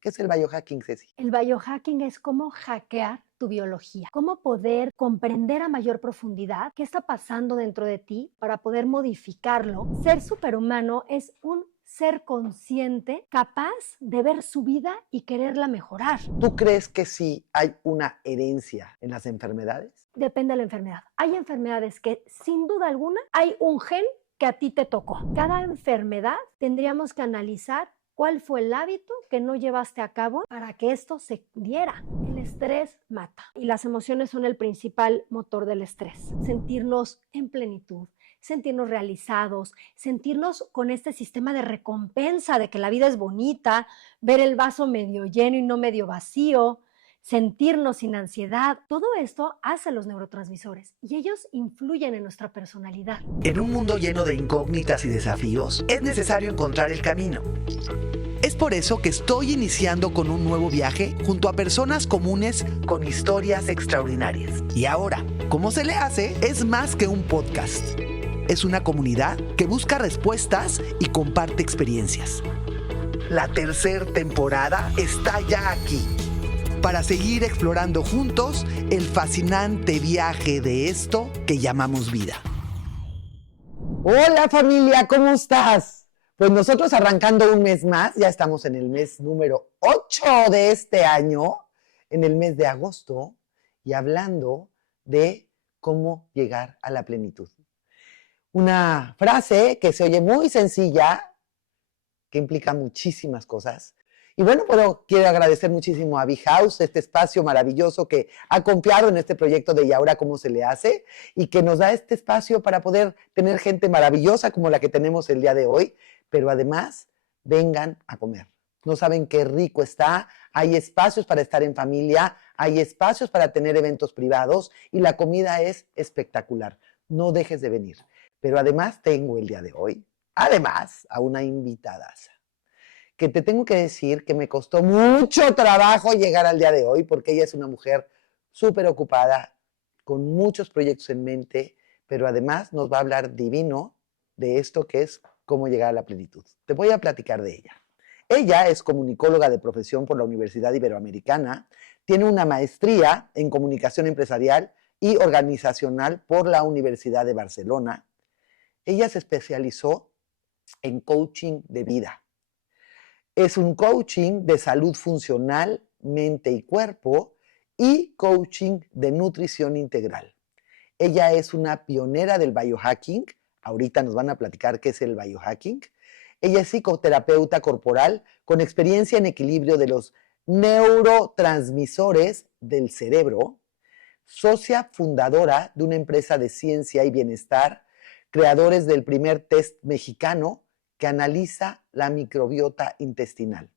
¿Qué es el biohacking, Ceci? El biohacking es cómo hackear tu biología, cómo poder comprender a mayor profundidad qué está pasando dentro de ti para poder modificarlo. Ser superhumano es un ser consciente, capaz de ver su vida y quererla mejorar. ¿Tú crees que sí hay una herencia en las enfermedades? Depende de la enfermedad. Hay enfermedades que sin duda alguna hay un gen que a ti te tocó. Cada enfermedad tendríamos que analizar cuál fue el hábito que no llevaste a cabo para que esto se diera. El estrés mata y las emociones son el principal motor del estrés. Sentirnos en plenitud, sentirnos realizados, sentirnos con este sistema de recompensa de que la vida es bonita, ver el vaso medio lleno y no medio vacío, sentirnos sin ansiedad. Todo esto hace los neurotransmisores y ellos influyen en nuestra personalidad. En un mundo lleno de incógnitas y desafíos, es necesario encontrar el camino. Es por eso que estoy iniciando con un nuevo viaje junto a personas comunes con historias extraordinarias. Y ahora, ¿cómo se le hace? Es más que un podcast. Es una comunidad que busca respuestas y comparte experiencias. La tercera temporada está ya aquí, para seguir explorando juntos el fascinante viaje de esto que llamamos vida. Hola familia, ¿cómo estás? Pues nosotros arrancando un mes más, ya estamos en el mes número 8 de este año, en el mes de agosto, y hablando de cómo llegar a la plenitud. Una frase que se oye muy sencilla, que implica muchísimas cosas. Y bueno, quiero agradecer muchísimo a B-House, este espacio maravilloso que ha confiado en este proyecto de ¿Y ahora cómo se le hace? Y que nos da este espacio para poder tener gente maravillosa como la que tenemos el día de hoy, pero además vengan a comer. No saben qué rico está, hay espacios para estar en familia, hay espacios para tener eventos privados y la comida es espectacular. No dejes de venir. Pero además tengo el día de hoy, además, a una invitada que te tengo que decir que me costó mucho trabajo llegar al día de hoy porque ella es una mujer súper ocupada, con muchos proyectos en mente, pero además nos va a hablar divino de esto que es cómo llegar a la plenitud. Te voy a platicar de ella. Ella es comunicóloga de profesión por la Universidad Iberoamericana, tiene una maestría en comunicación empresarial y organizacional por la Universidad de Barcelona. Ella se especializó en coaching de vida. Es un coaching de salud funcional, mente y cuerpo y coaching de nutrición integral. Ella es una pionera del biohacking. Ahorita nos van a platicar qué es el biohacking. Ella es psicoterapeuta corporal con experiencia en equilibrio de los neurotransmisores del cerebro, socia fundadora de una empresa de ciencia y bienestar, creadores del primer test mexicano que analiza la microbiota intestinal.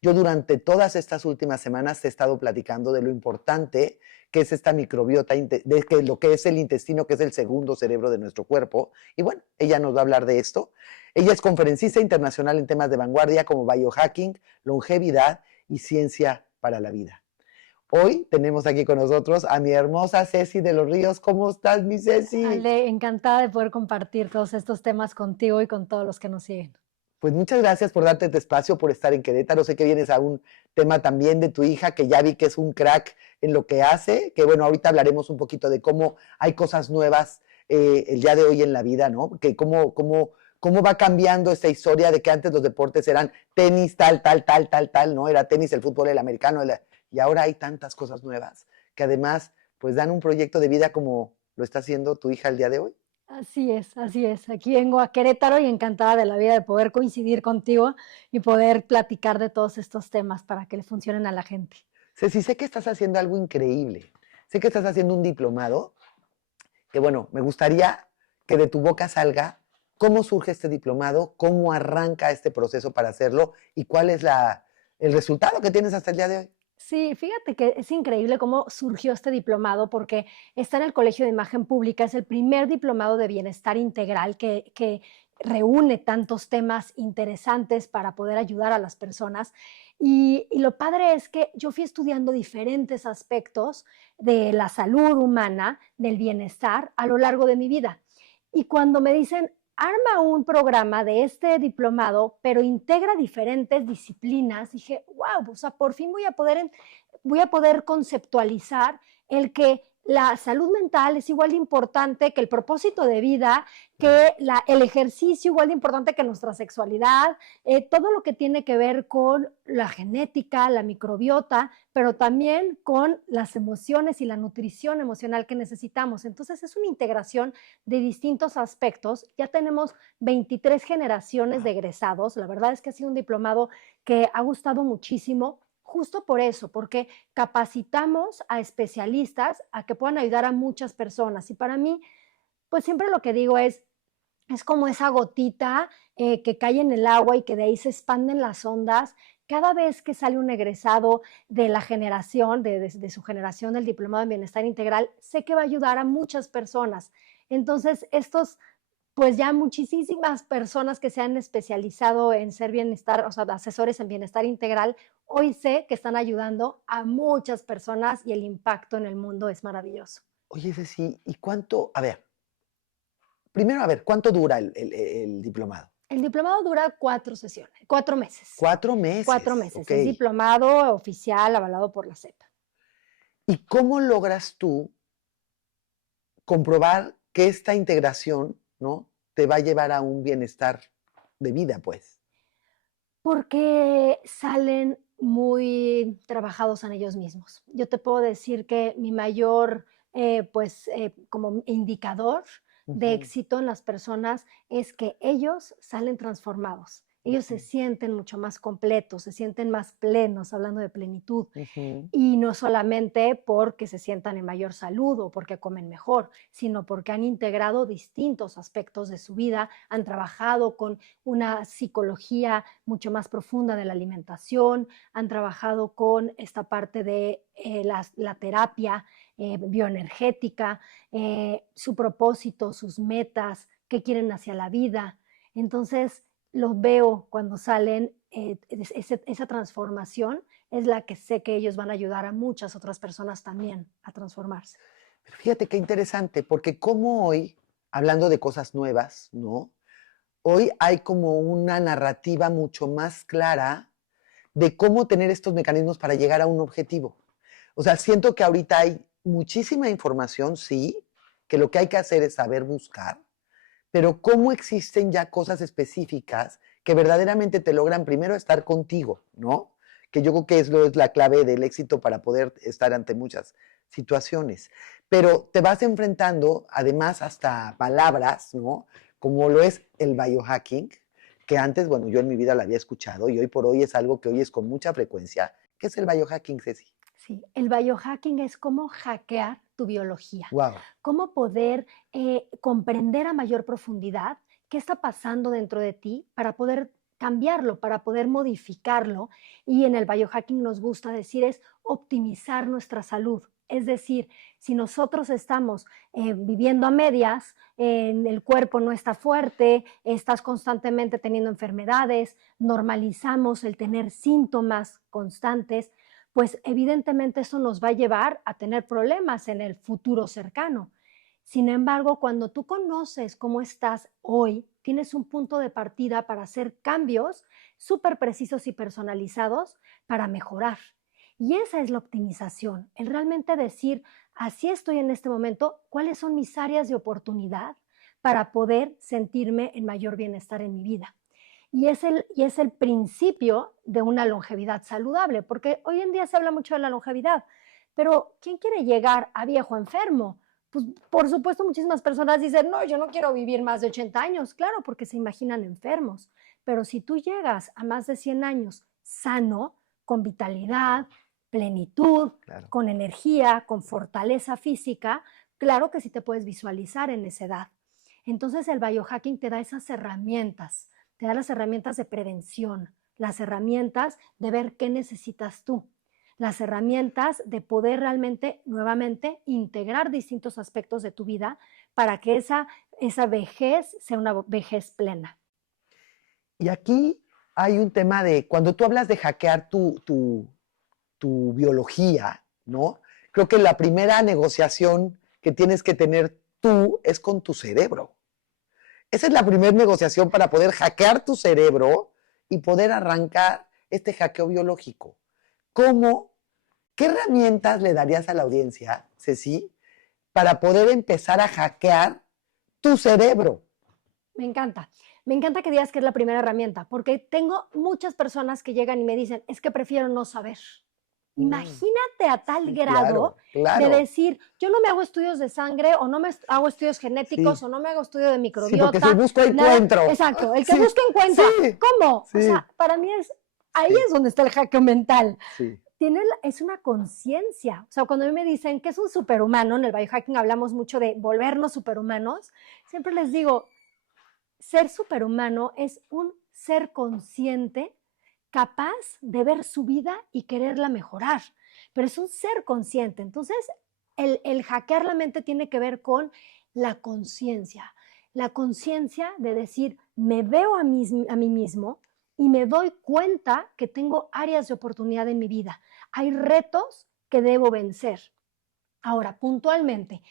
Yo durante todas estas últimas semanas he estado platicando de lo importante que es esta microbiota, de lo que es el intestino, que es el segundo cerebro de nuestro cuerpo. Y bueno, ella nos va a hablar de esto. Ella es conferencista internacional en temas de vanguardia como biohacking, longevidad y ciencia para la vida. Hoy tenemos aquí con nosotros a mi hermosa Ceci de los Ríos. ¿Cómo estás, mi Ceci? Ale, encantada de poder compartir todos estos temas contigo y con todos los que nos siguen. Pues muchas gracias por darte este espacio, por estar en Querétaro. Sé que vienes a un tema también de tu hija, que ya vi que es un crack en lo que hace, que bueno, ahorita hablaremos un poquito de cómo hay cosas nuevas el día de hoy en la vida, ¿no? Que cómo va cambiando esta historia de que antes los deportes eran tenis, tal, ¿no? Era tenis, el fútbol, el americano, y ahora hay tantas cosas nuevas que además pues dan un proyecto de vida como lo está haciendo tu hija el día de hoy. Así es, así es. Aquí vengo a Querétaro y encantada de la vida de poder coincidir contigo y poder platicar de todos estos temas para que le funcionen a la gente. Ceci, sé que estás haciendo algo increíble. Sé que estás haciendo un diplomado, que bueno, me gustaría que de tu boca salga cómo surge este diplomado, cómo arranca este proceso para hacerlo y cuál es el resultado que tienes hasta el día de hoy. Sí, fíjate que es increíble cómo surgió este diplomado porque está en el Colegio de Imagen Pública, es el primer diplomado de bienestar integral que reúne tantos temas interesantes para poder ayudar a las personas. Y lo padre es que yo fui estudiando diferentes aspectos de la salud humana, del bienestar a lo largo de mi vida. Y cuando me dicen, arma un programa de este diplomado, pero integra diferentes disciplinas. Dije, wow, o sea, por fin voy a poder conceptualizar el que la salud mental es igual de importante que el propósito de vida, que el ejercicio igual de importante que nuestra sexualidad, todo lo que tiene que ver con la genética, la microbiota, pero también con las emociones y la nutrición emocional que necesitamos. Entonces es una integración de distintos aspectos. Ya tenemos 23 generaciones de egresados. La verdad es que ha sido un diplomado que ha gustado muchísimo. Justo por eso, porque capacitamos a especialistas a que puedan ayudar a muchas personas. Y para mí, pues siempre lo que digo es como esa gotita que cae en el agua y que de ahí se expanden las ondas. Cada vez que sale un egresado de la generación, de su generación del Diplomado en Bienestar Integral, sé que va a ayudar a muchas personas. Entonces, pues ya muchísimas personas que se han especializado en ser bienestar, o sea, asesores en bienestar integral, hoy sé que están ayudando a muchas personas y el impacto en el mundo es maravilloso. Oye, Ceci, ¿y cuánto? A ver, primero, a ver, ¿cuánto dura el diplomado? El diplomado dura 4 sesiones, 4 meses. 4 meses. 4 meses. Ok. Es diplomado oficial avalado por la SEP. ¿Y cómo logras tú comprobar que esta integración, ¿no?, te va a llevar a un bienestar de vida, pues? Porque salen muy trabajados en ellos mismos. Yo te puedo decir que mi mayor, como indicador de éxito en las personas es que ellos salen transformados. Ellos se sienten mucho más completos, se sienten más plenos, hablando de plenitud. Y no solamente porque se sientan en mayor salud o porque comen mejor, sino porque han integrado distintos aspectos de su vida, han trabajado con una psicología mucho más profunda de la alimentación, han trabajado con esta parte de la terapia bioenergética, su propósito, sus metas, qué quieren hacia la vida. Entonces, los veo cuando salen, esa transformación es la que sé que ellos van a ayudar a muchas otras personas también a transformarse. Pero fíjate qué interesante, porque como hoy, hablando de cosas nuevas, ¿no? Hoy hay como una narrativa mucho más clara de cómo tener estos mecanismos para llegar a un objetivo. O sea, siento que ahorita hay muchísima información, sí, que lo que hay que hacer es saber buscar, pero cómo existen ya cosas específicas que verdaderamente te logran primero estar contigo, ¿no? Que yo creo que es la clave del éxito para poder estar ante muchas situaciones. Pero te vas enfrentando, además, hasta palabras, ¿no? Como lo es el biohacking, que antes, bueno, yo en mi vida la había escuchado y hoy por hoy es algo que oyes con mucha frecuencia. ¿Qué es el biohacking, Ceci? Sí, el biohacking es cómo hackear tu biología, Wow. cómo poder comprender a mayor profundidad qué está pasando dentro de ti para poder cambiarlo, para poder modificarlo. Y en el biohacking nos gusta decir es optimizar nuestra salud. Es decir, si nosotros estamos viviendo a medias, el cuerpo no está fuerte, estás constantemente teniendo enfermedades, normalizamos el tener síntomas constantes, pues evidentemente eso nos va a llevar a tener problemas en el futuro cercano. Sin embargo, cuando tú conoces cómo estás hoy, tienes un punto de partida para hacer cambios súper precisos y personalizados para mejorar. Y esa es la optimización, el realmente decir, así estoy en este momento, cuáles son mis áreas de oportunidad para poder sentirme en mayor bienestar en mi vida. Y es el principio de una longevidad saludable, porque hoy en día se habla mucho de la longevidad, pero ¿quién quiere llegar a viejo enfermo? Pues por supuesto muchísimas personas dicen, no, yo no quiero vivir más de 80 años, claro, porque se imaginan enfermos, pero si tú llegas a más de 100 años sano, con vitalidad, plenitud, Claro. con energía, con fortaleza física, claro que sí te puedes visualizar en esa edad. Entonces el biohacking te da esas herramientas, te da las herramientas de prevención, las herramientas de ver qué necesitas tú, las herramientas de poder realmente, nuevamente, integrar distintos aspectos de tu vida para que esa vejez sea una vejez plena. Y aquí hay un tema de, cuando tú hablas de hackear tu biología, ¿no? Creo que la primera negociación que tienes que tener tú es con tu cerebro. Esa es la primera negociación para poder hackear tu cerebro y poder arrancar este hackeo biológico. ¿Cómo? ¿Qué herramientas le darías a la audiencia, Ceci, para poder empezar a hackear tu cerebro? Me encanta. Me encanta que digas que es la primera herramienta, porque tengo muchas personas que llegan y me dicen, es que prefiero no saber. Imagínate a tal Sí, grado claro. de decir, yo no me hago estudios de sangre o no me hago estudios genéticos Sí. o no me hago estudio de Sí, microbiota. porque si busco encuentro. Exacto, el que Sí, busca encuentra. sí, ¿Cómo? sí. O sea, para mí ahí Sí. es donde está el hackeo mental. Sí. Es una conciencia. O sea, cuando a mí me dicen que es un superhumano, en el biohacking hablamos mucho de volvernos superhumanos, siempre les digo, ser superhumano es un ser consciente capaz de ver su vida y quererla mejorar, pero es un ser consciente. Entonces, el hackear la mente tiene que ver con la conciencia de decir, me veo a mí mismo y me doy cuenta que tengo áreas de oportunidad en mi vida. Hay retos que debo vencer. Ahora, puntualmente,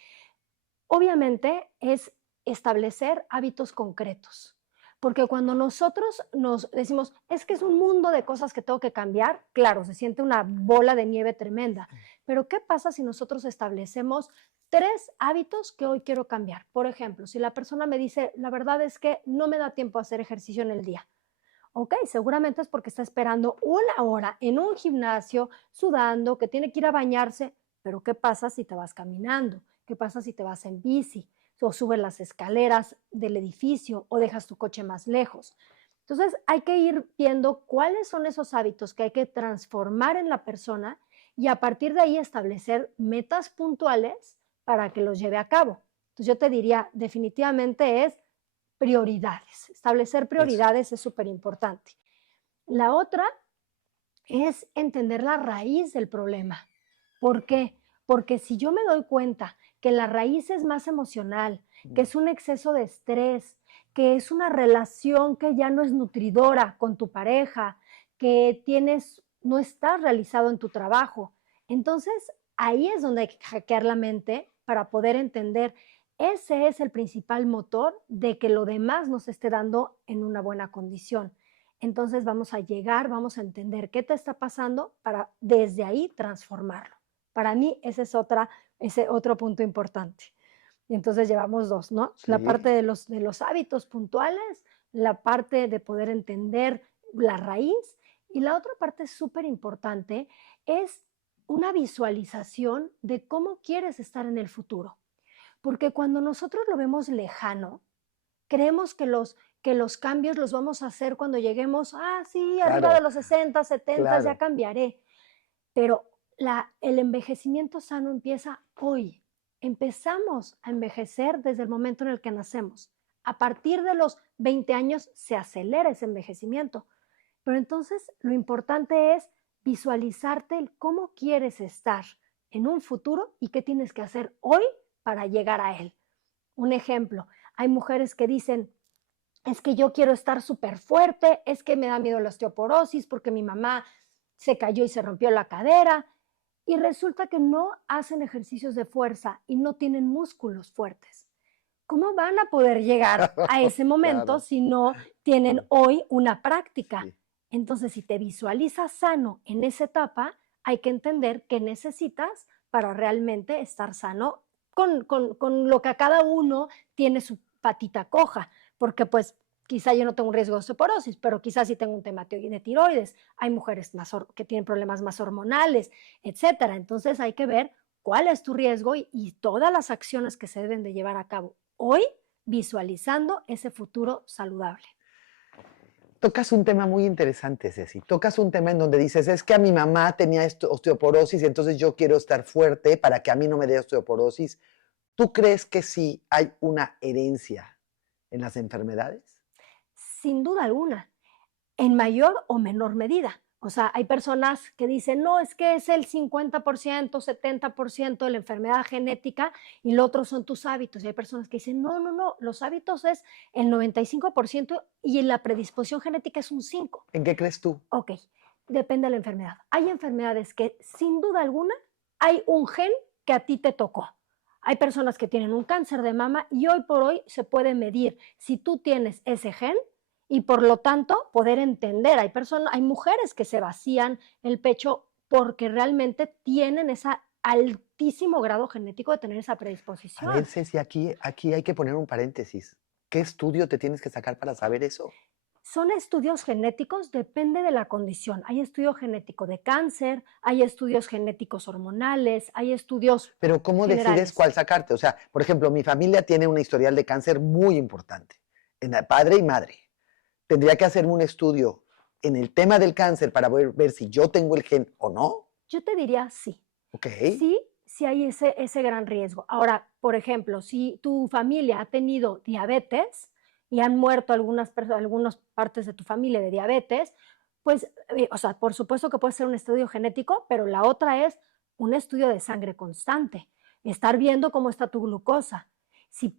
obviamente es establecer hábitos concretos. Porque cuando nosotros nos decimos, es que es un mundo de cosas que tengo que cambiar, claro, se siente una bola de nieve tremenda. Pero ¿qué pasa si nosotros establecemos 3 hábitos que hoy quiero cambiar? Por ejemplo, si la persona me dice, la verdad es que no me da tiempo a hacer ejercicio en el día. Ok, seguramente es porque está esperando 1 hora en un gimnasio, sudando, que tiene que ir a bañarse. Pero ¿qué pasa si te vas caminando? ¿Qué pasa si te vas en bici? O subes las escaleras del edificio o dejas tu coche más lejos. Entonces hay que ir viendo cuáles son esos hábitos que hay que transformar en la persona y a partir de ahí establecer metas puntuales para que los lleve a cabo. Entonces yo te diría, definitivamente es prioridades. Establecer prioridades es súper importante. La otra es entender la raíz del problema. ¿Por qué? Porque si yo me doy cuenta que la raíz es más emocional, que es un exceso de estrés, que es una relación que ya no es nutridora con tu pareja, que no estás realizado en tu trabajo, entonces ahí es donde hay que hackear la mente para poder entender. Ese es el principal motor de que lo demás nos esté dando en una buena condición. Entonces vamos a entender qué te está pasando para desde ahí transformarlo. Para mí ese otro punto importante. Y entonces llevamos 2, ¿no? Sí. La parte de los hábitos puntuales, la parte de poder entender la raíz y la otra parte súper importante es una visualización de cómo quieres estar en el futuro. Porque cuando nosotros lo vemos lejano, creemos que los cambios los vamos a hacer cuando lleguemos, sí, Claro, arriba de los 60, 70, claro. ya cambiaré. Pero el envejecimiento sano empieza hoy. Empezamos a envejecer desde el momento en el que nacemos. A partir de los 20 años se acelera ese envejecimiento. Pero entonces lo importante es visualizarte cómo quieres estar en un futuro y qué tienes que hacer hoy para llegar a él. Un ejemplo, hay mujeres que dicen, es que yo quiero estar súper fuerte, es que me da miedo la osteoporosis porque mi mamá se cayó y se rompió la cadera. Y resulta que no hacen ejercicios de fuerza y no tienen músculos fuertes. ¿Cómo van a poder llegar a ese momento Claro. si no tienen hoy una práctica? Sí. Entonces, si te visualizas sano en esa etapa, hay que entender qué necesitas para realmente estar sano con lo que a cada uno tiene su patita coja, porque pues quizá yo no tengo un riesgo de osteoporosis, pero quizás sí tengo un tema de tiroides. Hay mujeres que tienen problemas más hormonales, etcétera. Entonces hay que ver cuál es tu riesgo y todas las acciones que se deben de llevar a cabo hoy, visualizando ese futuro saludable. Tocas un tema muy interesante, Ceci. Tocas un tema en donde dices, es que a mi mamá tenía osteoporosis, entonces yo quiero estar fuerte para que a mí no me dé osteoporosis. ¿Tú crees que sí hay una herencia en las enfermedades? Sin duda alguna, en mayor o menor medida. O sea, hay personas que dicen, no, es que es el 50%, 70% de la enfermedad genética y lo otro son tus hábitos. Y hay personas que dicen, no, los hábitos es el 95% y la predisposición genética es un 5%. ¿En qué crees tú? Ok, depende de la enfermedad. Hay enfermedades que sin duda alguna hay un gen que a ti te tocó. Hay personas que tienen un cáncer de mama y hoy por hoy se puede medir si tú tienes ese gen y por lo tanto poder entender. Hay mujeres que se vacían el pecho porque realmente tienen ese altísimo grado genético de tener esa A ver, predisposición. Ceci, aquí hay que poner un paréntesis. ¿Qué estudio te tienes que sacar para saber eso? Son estudios genéticos, depende de la condición. Hay estudio genético de cáncer, hay estudios genéticos hormonales, hay estudios Pero ¿cómo decides generales. cuál sacarte? O sea, por ejemplo, mi familia tiene un historial de cáncer muy importante, en el padre y madre. Tendría que hacerme un estudio en el tema del cáncer para ver si yo tengo el gen o no. Yo te diría sí. Ok. Sí hay ese gran riesgo. Ahora, por ejemplo, si tu familia ha tenido diabetes y han muerto algunas partes de tu familia de diabetes, pues, o sea, por supuesto que puede ser un estudio genético, pero la otra es un estudio de sangre constante, estar viendo cómo está tu glucosa.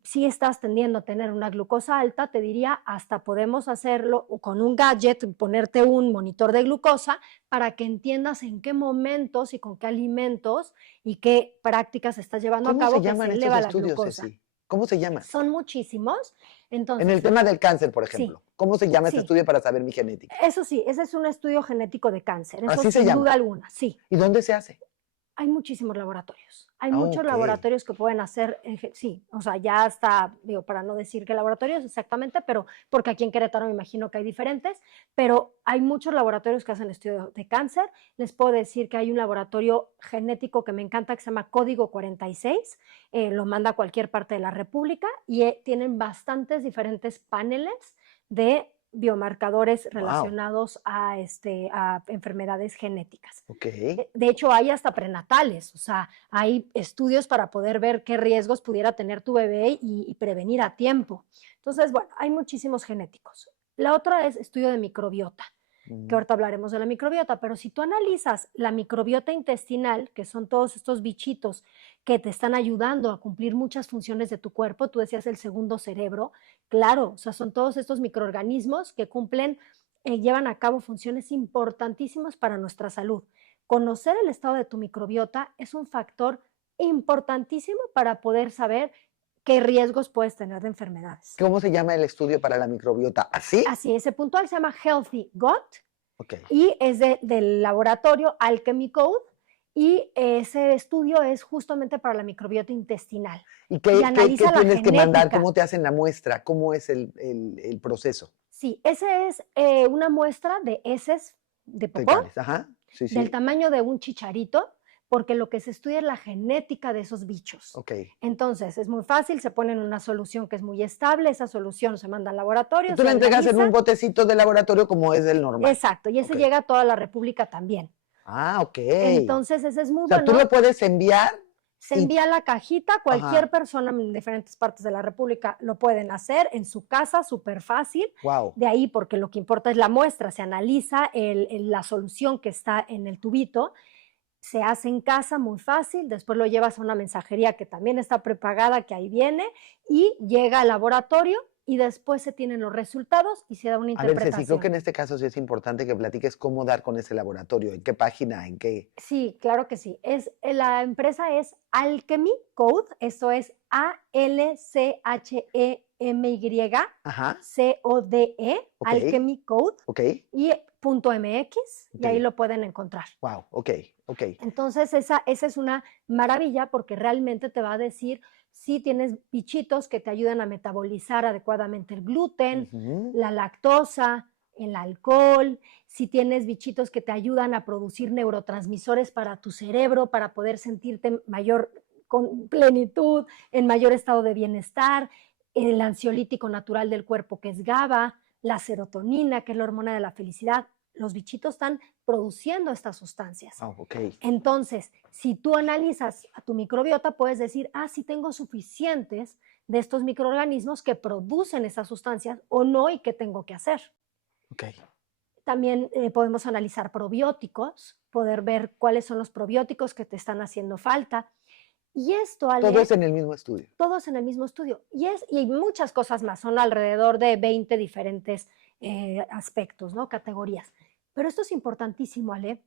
Si estás tendiendo a tener una glucosa alta, te diría hasta podemos hacerlo con un gadget, ponerte un monitor de glucosa para que entiendas en qué momentos y con qué alimentos y qué prácticas estás llevando a ¿Cómo cabo se que llaman se estos eleva la estudios, glucosa. Ceci? ¿Cómo se llaman? Son muchísimos. En Entonces, el tema del cáncer, por ejemplo. sí, ¿Cómo se llama este sí. estudio para saber mi genética? Eso sí, ese es un estudio genético de cáncer, eso Así se sin llama. duda alguna, sí. ¿Y dónde se hace? Hay muchísimos laboratorios. Hay Ah, muchos ok. laboratorios que pueden hacer, sí, o sea, ya está, digo, para no decir qué laboratorios exactamente, pero porque aquí en Querétaro me imagino que hay diferentes, pero hay muchos laboratorios que hacen estudios de cáncer. Les puedo decir que hay un laboratorio genético que me encanta que se llama Código 46, lo manda a cualquier parte de la República y tienen bastantes diferentes paneles de biomarcadores Wow. relacionados a enfermedades genéticas. Ok. De hecho, hay hasta prenatales, o sea, hay estudios para poder ver qué riesgos pudiera tener tu bebé y prevenir a tiempo. Entonces, bueno, hay muchísimos genéticos. La otra es estudio de microbiota, que ahorita hablaremos de la microbiota, pero si tú analizas la microbiota intestinal, que son todos estos bichitos que te están ayudando a cumplir muchas funciones de tu cuerpo, tú decías el segundo cerebro, claro, o sea, son todos estos microorganismos que llevan a cabo funciones importantísimas para nuestra salud. Conocer el estado de tu microbiota es un factor importantísimo para poder saber qué riesgos puedes tener de enfermedades. ¿Cómo se llama el estudio para la microbiota? ¿Así? Así, ese puntual se llama Healthy Gut Ok. y es del laboratorio Alchemy Code y ese estudio es justamente para la microbiota intestinal. ¿Y qué analiza la tienes que mandar? genética. ¿Cómo te hacen la muestra? ¿Cómo es el proceso? Sí, ese es una muestra de heces de popó, Fecales. Ajá. Sí, sí. del tamaño de un chicharito, porque lo que se estudia es la genética de esos bichos. Ok. Entonces, es muy fácil, se pone en una solución que es muy estable, esa solución se manda al laboratorio. Y tú la se entregas en analiza. un botecito de laboratorio como es el normal. Exacto, y ese Ok. llega a toda la República también. Ah, ok. Entonces, ese es muy O sea, bueno. tú lo puedes enviar. Se y- envía la cajita, cualquier Ajá. persona en diferentes partes de la República lo pueden hacer en su casa, súper fácil. Wow. De ahí, porque lo que importa es la muestra, se analiza la solución que está en el tubito, se hace en casa muy fácil, después lo llevas a una mensajería que también está prepagada, que ahí viene, y llega al laboratorio y después se tienen los resultados y se da una A ver, interpretación. Ceci, creo que en este caso sí es importante que platiques cómo dar con ese laboratorio, en qué página, en qué. Sí, claro que sí. La empresa es Alchemy Code, eso es Ajá. ALCHEMYCODE, Ok. Alchemy Code, Ok. y .mx, y ahí Ok. lo pueden encontrar. Wow. Ok. Ok. Entonces, esa es una maravilla porque realmente te va a decir si tienes bichitos que te ayudan a metabolizar adecuadamente el gluten, Ujú. la lactosa, el alcohol, si tienes bichitos que te ayudan a producir neurotransmisores para tu cerebro, para poder sentirte mayor con plenitud, en mayor estado de bienestar, el ansiolítico natural del cuerpo que es GABA, la serotonina, que es la hormona de la felicidad. Los bichitos están produciendo estas sustancias. Wow, ok. Entonces, si tú analizas a tu microbiota, puedes decir, sí tengo suficientes de estos microorganismos que producen esas sustancias o no, y qué tengo que hacer. Ok. También podemos analizar probióticos, poder ver cuáles son los probióticos que te están haciendo falta. Y esto, Ale, Todo es en el mismo estudio. todos en el mismo estudio. Y muchas cosas más, son alrededor de 20 diferentes aspectos, ¿no? Categorías. Pero esto es importantísimo, Ale,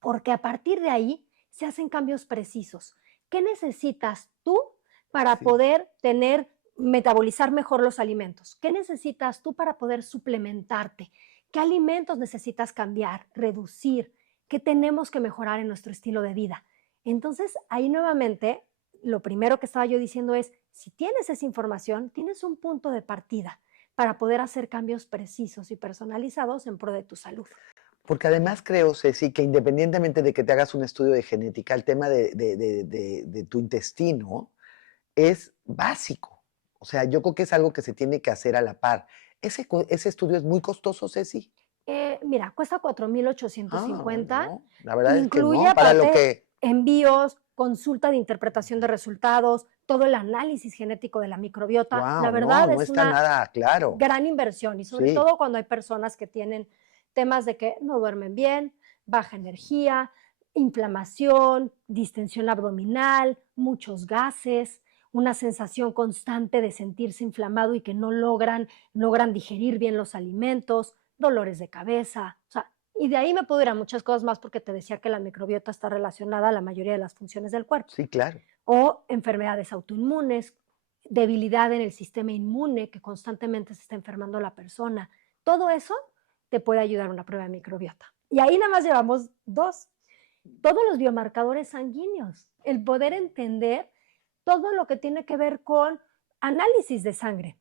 porque a partir de ahí se hacen cambios precisos. ¿Qué necesitas tú para Sí. poder metabolizar mejor los alimentos. ¿Qué necesitas tú para poder suplementarte? ¿Qué alimentos necesitas cambiar, reducir? ¿Qué tenemos que mejorar en nuestro estilo de vida? Entonces, ahí nuevamente, lo primero que estaba yo diciendo es, si tienes esa información, tienes un punto de partida para poder hacer cambios precisos y personalizados en pro de tu salud. Porque además creo, Ceci, que independientemente de que te hagas un estudio de genética, el tema de tu intestino es básico. O sea, yo creo que es algo que se tiene que hacer a la par. ¿Ese estudio es muy costoso, Ceci? Mira, cuesta 4,850. No, la verdad es que Incluye no, para lo aparte que... envíos, consulta de interpretación de resultados, todo el análisis genético de la microbiota. La Wow, verdad no es está una nada claro. gran inversión y sobre Sí. todo cuando hay personas que tienen temas de que no duermen bien, baja energía, inflamación, distensión abdominal, muchos gases, una sensación constante de sentirse inflamado y que no logran digerir bien los alimentos, dolores de cabeza, o sea, y de ahí me puedo ir a muchas cosas más porque te decía que la microbiota está relacionada a la mayoría de las funciones del cuerpo. Sí, claro. O enfermedades autoinmunes, debilidad en el sistema inmune, que constantemente se está enfermando la persona. Todo eso te puede ayudar una prueba de microbiota. Y ahí nada más llevamos 2. Todos los biomarcadores sanguíneos, el poder entender todo lo que tiene que ver con análisis de sangre,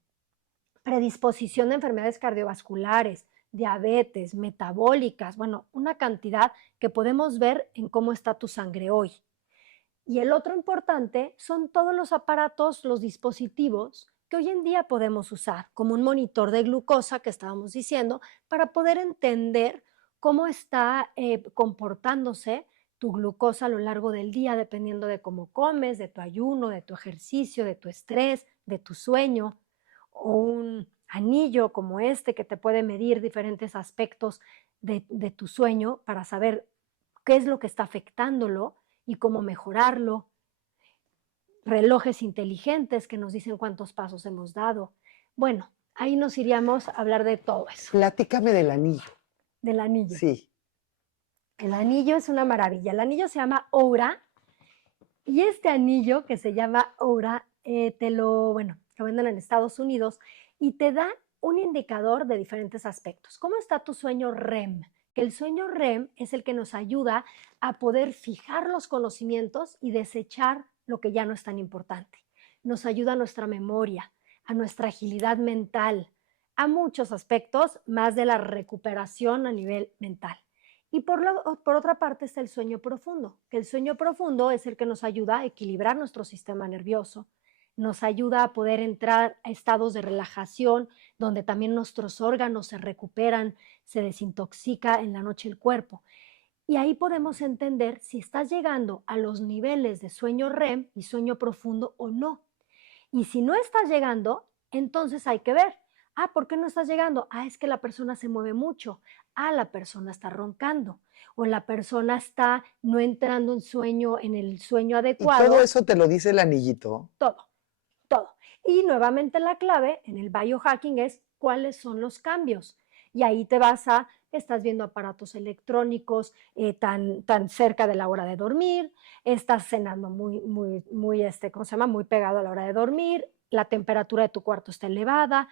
predisposición de enfermedades cardiovasculares, diabetes, metabólicas, bueno, una cantidad que podemos ver en cómo está tu sangre hoy. Y el otro importante son todos los aparatos, los dispositivos que hoy en día podemos usar, como un monitor de glucosa que estábamos diciendo, para poder entender cómo está comportándose tu glucosa a lo largo del día, dependiendo de cómo comes, de tu ayuno, de tu ejercicio, de tu estrés, de tu sueño, o un anillo como este que te puede medir diferentes aspectos de tu sueño para saber qué es lo que está afectándolo y cómo mejorarlo. Relojes inteligentes que nos dicen cuántos pasos hemos dado. Bueno, ahí nos iríamos a hablar de todo eso, Platícame del anillo. del anillo. Sí. El anillo es una maravilla. El anillo se llama Oura y este anillo que se llama Oura, lo venden en Estados Unidos y te da un indicador de diferentes aspectos. ¿Cómo está tu sueño REM? Que el sueño REM es el que nos ayuda a poder fijar los conocimientos y desechar lo que ya no es tan importante. Nos ayuda a nuestra memoria, a nuestra agilidad mental, a muchos aspectos más de la recuperación a nivel mental. Y por otra parte está el sueño profundo, que el sueño profundo es el que nos ayuda a equilibrar nuestro sistema nervioso, nos ayuda a poder entrar a estados de relajación, donde también nuestros órganos se recuperan, se desintoxica en la noche el cuerpo. Y ahí podemos entender si estás llegando a los niveles de sueño REM y sueño profundo o no. Y si no estás llegando, entonces hay que ver. ¿Por qué no estás llegando? Es que la persona se mueve mucho. La persona está roncando. O la persona está no entrando en el sueño ¿Y adecuado. todo eso te lo dice el anillito? Todo. Y nuevamente la clave en el biohacking es cuáles son los cambios. Y ahí te vas estás viendo aparatos electrónicos tan cerca de la hora de dormir, estás cenando muy pegado a la hora de dormir, la temperatura de tu cuarto está elevada,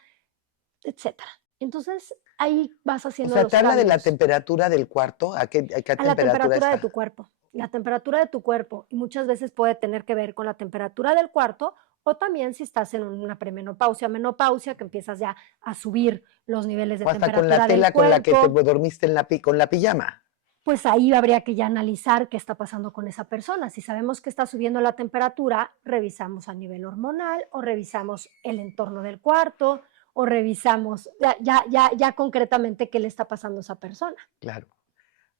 etcétera. Entonces, ahí vas haciendo O sea, los te habla de la cambios. temperatura del cuarto, ¿a qué A la temperatura temperatura de está? tu cuerpo. La temperatura de tu cuerpo. Y muchas veces puede tener que ver con la temperatura del cuarto o también si estás en una premenopausia, menopausia, que empiezas ya a subir los niveles de O hasta temperatura con la del tela con la que te cuerpo. dormiste con la pijama. Pues ahí habría que ya analizar qué está pasando con esa persona. Si sabemos que está subiendo la temperatura, revisamos a nivel hormonal o revisamos el entorno del cuarto o revisamos ya concretamente qué le está pasando a esa persona. Claro.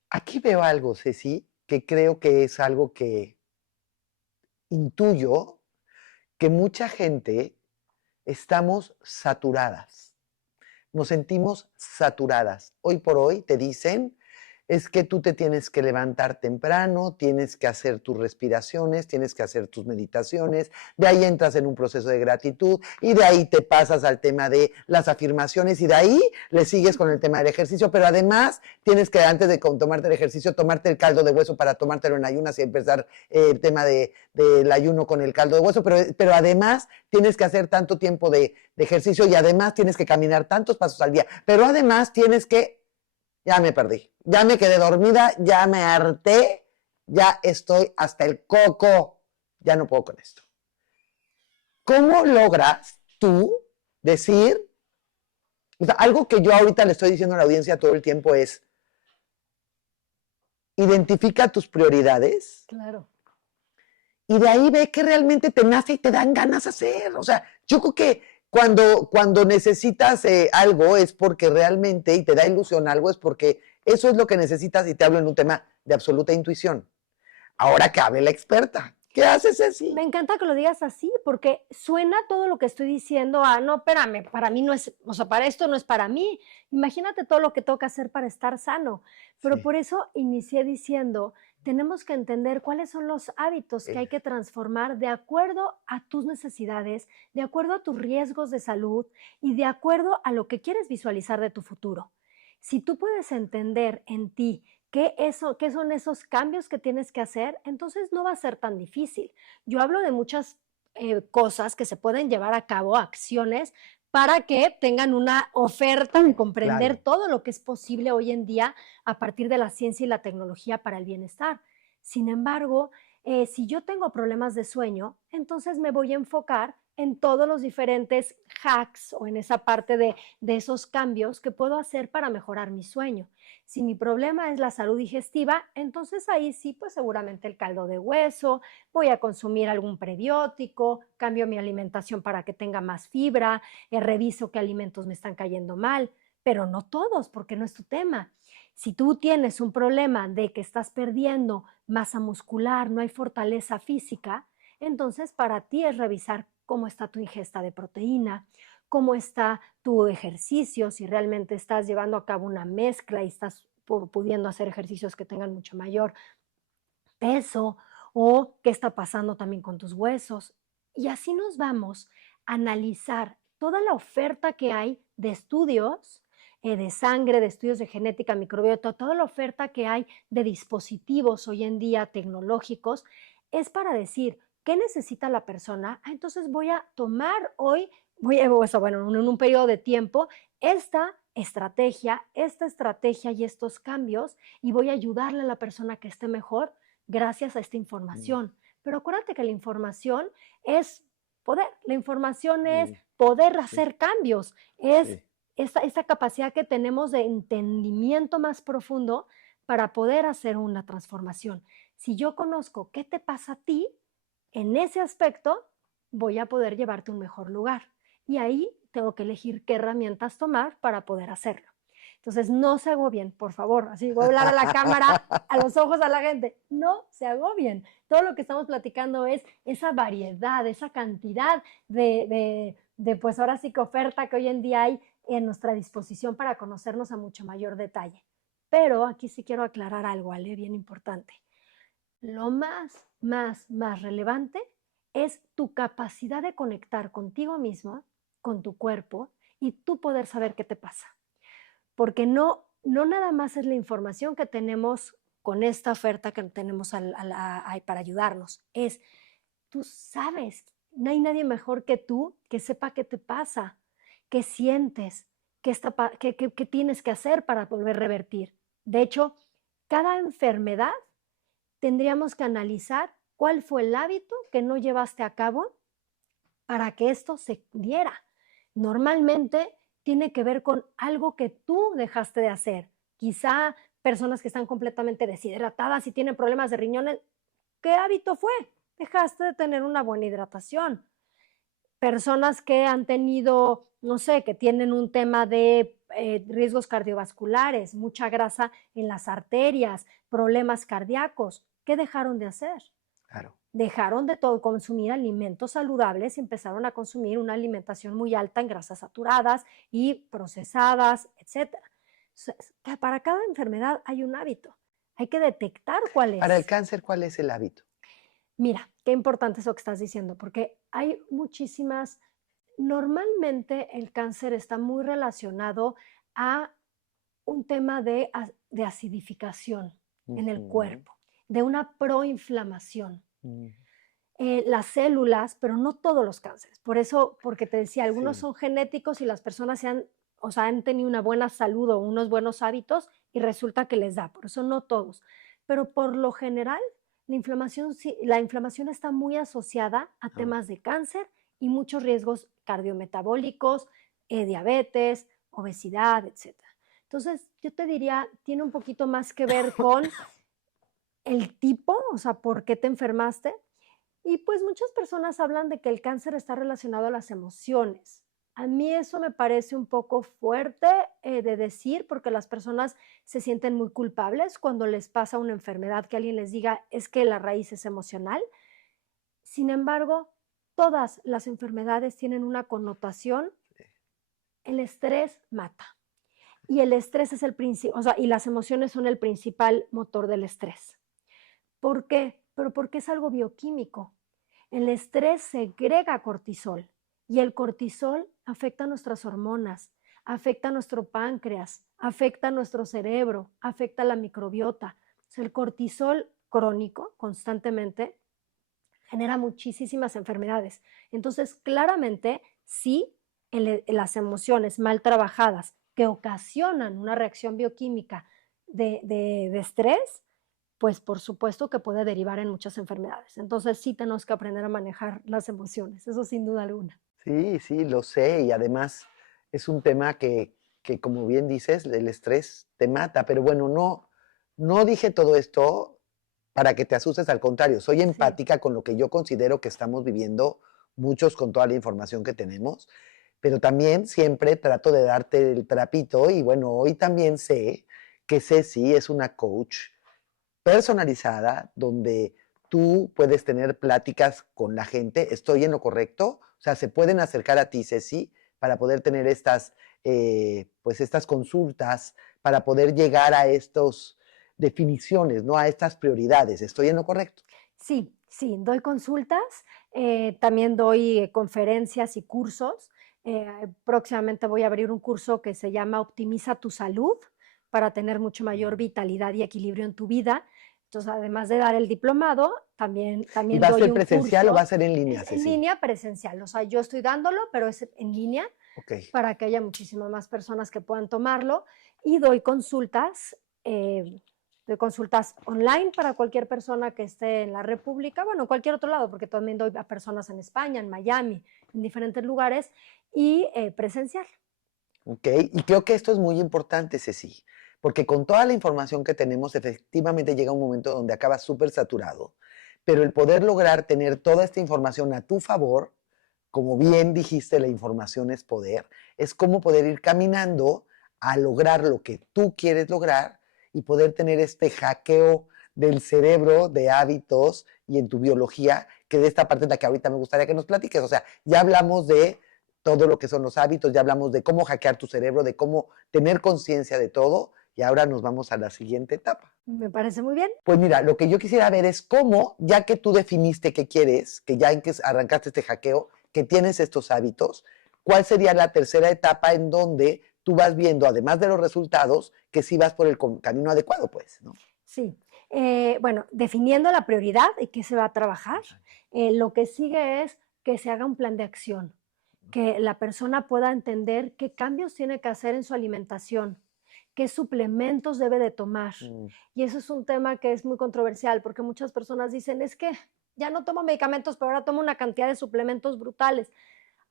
Aquí veo algo, Ceci, que creo que es algo que intuyo que mucha gente estamos saturadas. Nos sentimos saturadas. Hoy por hoy te dicen es que tú te tienes que levantar temprano, tienes que hacer tus respiraciones, tienes que hacer tus meditaciones, de ahí entras en un proceso de gratitud y de ahí te pasas al tema de las afirmaciones y de ahí le sigues con el tema del ejercicio, pero además tienes que antes de tomarte el ejercicio, tomarte el caldo de hueso para tomártelo en ayunas y empezar el tema del ayuno con el caldo de hueso, pero además tienes que hacer tanto tiempo de ejercicio y además tienes que caminar tantos pasos al día, pero además tienes que ya me perdí, ya me quedé dormida, ya me harté, ya estoy hasta el coco, ya no puedo con esto. ¿Cómo logras tú decir, o sea, algo que yo ahorita le estoy diciendo a la audiencia todo el tiempo es, identifica tus prioridades. Claro. Y de ahí ve que realmente te nace y te dan ganas hacer. O sea, yo creo que cuando necesitas algo es porque realmente, y te da ilusión algo, es porque eso es lo que necesitas y te hablo en un tema de absoluta intuición. Ahora que hable la experta. ¿Qué haces así? Me encanta que lo digas así, porque suena todo lo que estoy diciendo a, no, espérame, para mí no es, o sea, para esto no es para mí. Imagínate todo lo que tengo que hacer para estar sano. Pero Sí. por eso inicié diciendo, tenemos que entender cuáles son los hábitos que hay que transformar de acuerdo a tus necesidades, de acuerdo a tus riesgos de salud y de acuerdo a lo que quieres visualizar de tu futuro. Si tú puedes entender en ti qué son esos cambios que tienes que hacer, entonces no va a ser tan difícil. Yo hablo de muchas cosas que se pueden llevar a cabo, acciones, para que tengan una oferta de comprender Claro. todo lo que es posible hoy en día a partir de la ciencia y la tecnología para el bienestar. Sin embargo, si yo tengo problemas de sueño, entonces me voy a enfocar en todos los diferentes hacks o en esa parte de esos cambios que puedo hacer para mejorar mi sueño. Si mi problema es la salud digestiva, entonces ahí sí, pues seguramente el caldo de hueso, voy a consumir algún prebiótico, cambio mi alimentación para que tenga más fibra, reviso qué alimentos me están cayendo mal, pero no todos, porque no es tu tema. Si tú tienes un problema de que estás perdiendo masa muscular, no hay fortaleza física, entonces para ti es revisar cómo está tu ingesta de proteína, cómo está tu ejercicio, si realmente estás llevando a cabo una mezcla y estás pudiendo hacer ejercicios que tengan mucho mayor peso, o qué está pasando también con tus huesos. Y así nos vamos a analizar toda la oferta que hay de estudios de sangre, de estudios de genética, microbiota, toda la oferta que hay de dispositivos hoy en día tecnológicos, es para decir, ¿qué necesita la persona? Entonces voy a tomar hoy, en un periodo de tiempo, esta estrategia y estos cambios, y voy a ayudarle a la persona que esté mejor gracias a esta información. Pero acuérdate que la información es poder, la información es poder hacer cambios, es esta capacidad que tenemos de entendimiento más profundo para poder hacer una transformación. Si yo conozco qué te pasa a ti, en ese aspecto voy a poder llevarte a un mejor lugar. Y ahí tengo que elegir qué herramientas tomar para poder hacerlo. Entonces, no se agobien, por favor. Así voy a hablar a la cámara, a los ojos a la gente. No se agobien. Todo lo que estamos platicando es esa variedad, esa cantidad de pues ahora sí que oferta que hoy en día hay en nuestra disposición para conocernos a mucho mayor detalle. Pero aquí sí quiero aclarar algo, Ale, bien importante. Lo más relevante es tu capacidad de conectar contigo mismo, con tu cuerpo y tú poder saber qué te pasa. Porque no nada más es la información que tenemos con esta oferta que tenemos para ayudarnos. Es, tú sabes, no hay nadie mejor que tú que sepa qué te pasa, qué sientes, qué tienes que hacer para poder revertir. De hecho, cada enfermedad tendríamos que analizar cuál fue el hábito que no llevaste a cabo para que esto se diera. Normalmente tiene que ver con algo que tú dejaste de hacer. Quizá personas que están completamente deshidratadas y tienen problemas de riñones, ¿qué hábito fue? Dejaste de tener una buena hidratación. Personas que han tenido, no sé, que tienen un tema de riesgos cardiovasculares, mucha grasa en las arterias, problemas cardíacos, ¿qué dejaron de hacer? Claro. Dejaron de todo consumir alimentos saludables y empezaron a consumir una alimentación muy alta en grasas saturadas y procesadas, etc. Que para cada enfermedad hay un hábito. Hay que detectar cuál es. Para el cáncer, ¿cuál es el hábito? Mira, qué importante eso que estás diciendo, porque hay muchísimas. Normalmente el cáncer está muy relacionado a un tema de acidificación en el cuerpo, de una proinflamación. Las células, pero no todos los cánceres. Por eso, porque te decía, algunos Sí. son genéticos y las personas han tenido una buena salud o unos buenos hábitos y resulta que les da. Por eso no todos. Pero por lo general, la inflamación está muy asociada a temas de cáncer y muchos riesgos cardiometabólicos, diabetes, obesidad, etc. Entonces, yo te diría, tiene un poquito más que ver con el tipo, o sea, por qué te enfermaste. Y pues muchas personas hablan de que el cáncer está relacionado a las emociones. A mí eso me parece un poco fuerte de decir, porque las personas se sienten muy culpables cuando les pasa una enfermedad, que alguien les diga es que la raíz es emocional. Sin embargo, todas las enfermedades tienen una connotación. El estrés mata. Y el estrés es el principal, o sea, y las emociones son el principal motor del estrés. ¿Por qué? Pero porque es algo bioquímico. El estrés segrega cortisol y el cortisol afecta nuestras hormonas, afecta nuestro páncreas, afecta nuestro cerebro, afecta la microbiota. O sea, el cortisol crónico, constantemente, genera muchísimas enfermedades. Entonces, claramente, sí, las emociones mal trabajadas que ocasionan una reacción bioquímica de estrés, pues por supuesto que puede derivar en muchas enfermedades. Entonces sí tenemos que aprender a manejar las emociones, eso sin duda alguna. Sí, sí, lo sé. Y además es un tema que como bien dices, el estrés te mata. Pero bueno, no dije todo esto para que te asustes, al contrario, soy empática con lo que yo considero que estamos viviendo muchos con toda la información que tenemos, pero también siempre trato de darte el trapito y bueno, hoy también sé que Ceci es una coach personalizada donde tú puedes tener pláticas con la gente. ¿Estoy en lo correcto? O sea, se pueden acercar a ti, Ceci, para poder tener pues estas consultas, para poder llegar a estas definiciones, ¿no? A estas prioridades. ¿Estoy en lo correcto? Sí, sí, doy consultas, también doy conferencias y cursos. Próximamente voy a abrir un curso que se llama Optimiza tu salud para tener mucho mayor vitalidad y equilibrio en tu vida. Entonces, además de dar el diplomado, también ¿Y va a doy ser un presencial curso. o va a ser en línea, Es en Ceci? línea presencial, o sea, yo estoy dándolo, pero es en línea Ok. para que haya muchísimas más personas que puedan tomarlo. Y doy consultas online para cualquier persona que esté en la República, bueno, en cualquier otro lado, porque también doy a personas en España, en Miami, en diferentes lugares, y presencial. Ok, y creo que esto es muy importante, Ceci, porque con toda la información que tenemos, efectivamente llega un momento donde acabas súper saturado, pero el poder lograr tener toda esta información a tu favor, como bien dijiste, la información es poder, es como poder ir caminando a lograr lo que tú quieres lograr y poder tener este hackeo del cerebro, de hábitos y en tu biología, que de esta parte es la que ahorita me gustaría que nos platiques. O sea, ya hablamos de todo lo que son los hábitos, ya hablamos de cómo hackear tu cerebro, de cómo tener conciencia de todo, y ahora nos vamos a la siguiente etapa. Me parece muy bien. Pues mira, lo que yo quisiera ver es cómo, ya que tú definiste qué quieres, que ya en que arrancaste este hackeo, que tienes estos hábitos, ¿cuál sería la tercera etapa en donde tú vas viendo, además de los resultados, que sí vas por el camino adecuado, pues, ¿no? Sí. Bueno, definiendo la prioridad y qué se va a trabajar, lo que sigue es que se haga un plan de acción, que la persona pueda entender qué cambios tiene que hacer en su alimentación, qué suplementos debe de tomar. Y eso es un tema que es muy controversial porque muchas personas dicen, es que ya no tomo medicamentos, pero ahora tomo una cantidad de suplementos brutales.